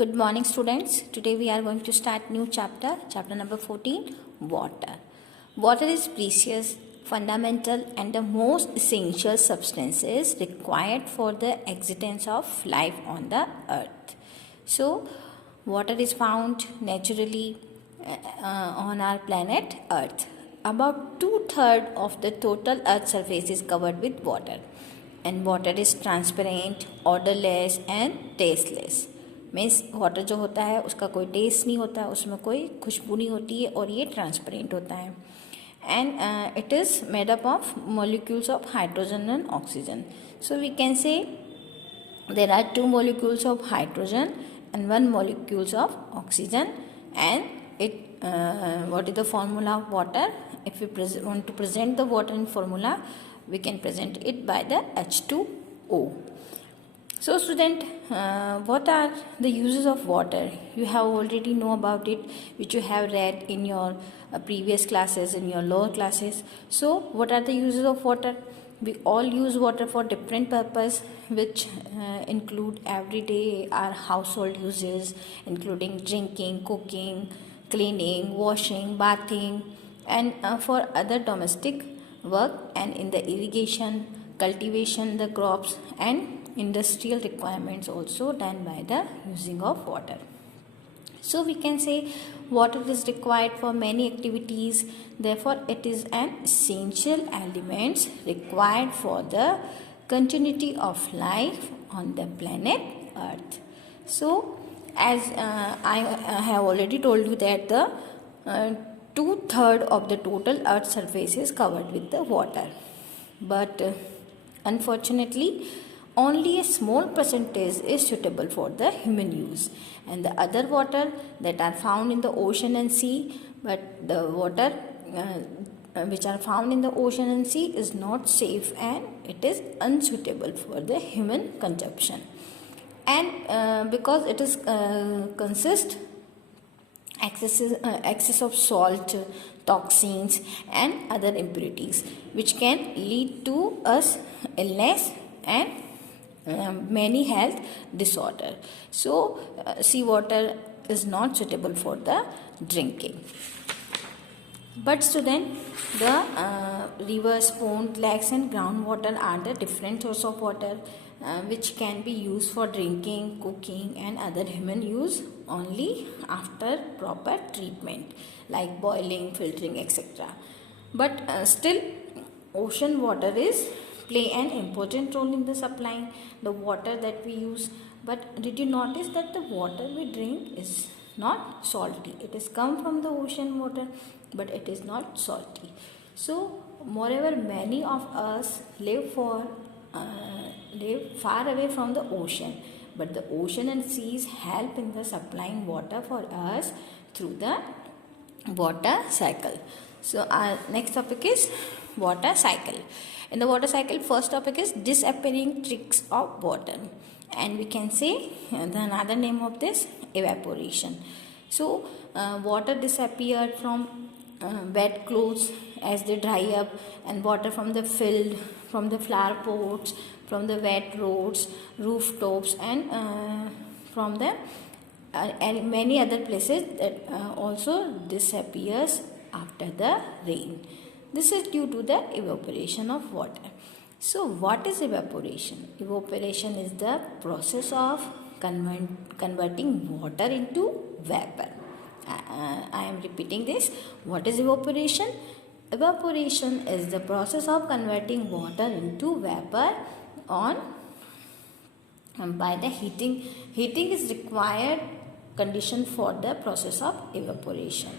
Good morning, students. Today we are going to start new chapter number 14, water. Water is precious, fundamental and the most essential substances required for the existence of life on the earth. So, water is found naturally on our planet Earth. About 2/3 of the total Earth surface is covered with water, and water is transparent, odorless and tasteless. Means water जो होता है उसका कोई test नहीं होता, उसमें कोई खुशबू नहीं होती है और ये ट्रांसपेरेंट होता है. And it is made up of molecules of hydrogen and oxygen. So we can say there are two molecules of hydrogen and one molecules of oxygen, and it what is the formula of water? If we want to present the water in formula, we can present it by the H2O. So student, what are the uses of water? You have already know about it, which you have read in your previous classes, in your lower classes. So what are the uses of water? We all use water for different purpose, which include everyday our household uses, including drinking, cooking, cleaning, washing, bathing, and for other domestic work, and in the irrigation, cultivation, the crops, and industrial requirements also done by the using of water. So we can say water is required for many activities, therefore it is an essential element required for the continuity of life on the planet Earth. So as I have already told you that the 2/3 of the total Earth surface is covered with the water, but unfortunately only a small percentage is suitable for the human use, and the other water that are found in the ocean and sea, but the water which are found in the ocean and sea is not safe and it is unsuitable for the human consumption, and because it is consist excess of salt, toxins and other impurities which can lead to us illness and many health disorder. So seawater is not suitable for the drinking. But student, the rivers, ponds, lakes and groundwater are the different source of water which can be used for drinking, cooking and other human use only after proper treatment like boiling, filtering, etc. But still ocean water is play an important role in the supplying the water that we use. But did you notice that the water we drink is not salty? It is come from the ocean water, but it is not salty. So moreover, many of us live far away from the ocean, but the ocean and seas help in the supplying water for us through the water cycle. So our next topic is water cycle. In the water cycle, first topic is disappearing tricks of water, and we can say the another name of this evaporation. So water disappeared from wet clothes as they dry up, and water from the field, from the flower pots, from the wet roads, rooftops, and from the and many other places that also disappears after the rain. This is due to the evaporation of water. So what is evaporation? Evaporation is the process of converting water into vapor. I am repeating this. What is evaporation? Evaporation is the process of converting water into vapor by the heating. Heating is required condition for the process of evaporation.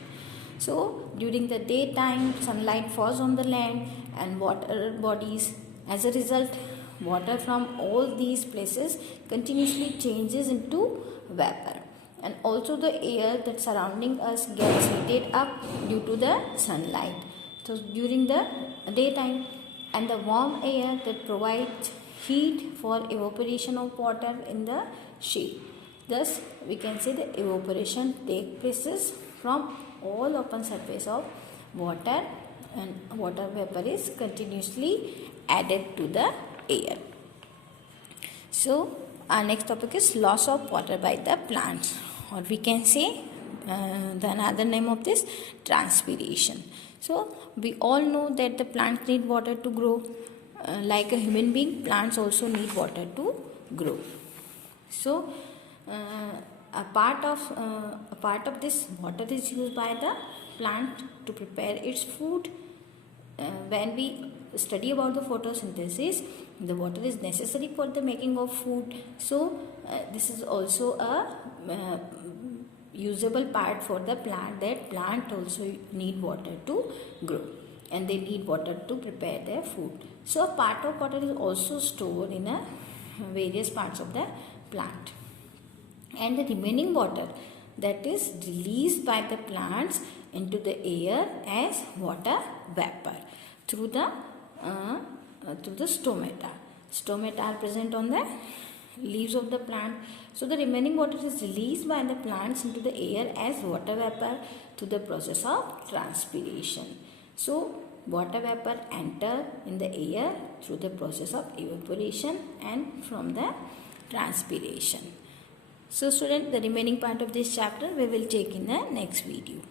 So during the daytime, sunlight falls on the land and water bodies. As a result, water from all these places continuously changes into vapor, and also the air that surrounding us gets heated up due to the sunlight. So during the daytime, and the warm air that provides heat for evaporation of water in the shade. Thus we can say the evaporation take places from all open surface of water, and water vapor is continuously added to the air. So Our next topic is loss of water by the plants, or we can say the another name of this, transpiration. So we all know that the plants need water to grow. Like a human being, plants also need water to grow. So a part of this water is used by the plant to prepare its food. When we study about the photosynthesis, the water is necessary for the making of food. So this is also a usable part for the plant, that plant also need water to grow and they need water to prepare their food. So a part of water is also stored in various parts of the plant, and the remaining water that is released by the plants into the air as water vapor through the stomata. Stomata are present on the leaves of the plant. So the remaining water is released by the plants into the air as water vapor through the process of transpiration. So water vapor enter in the air through the process of evaporation and from the transpiration. So student, the remaining part of this chapter we will take in the next video.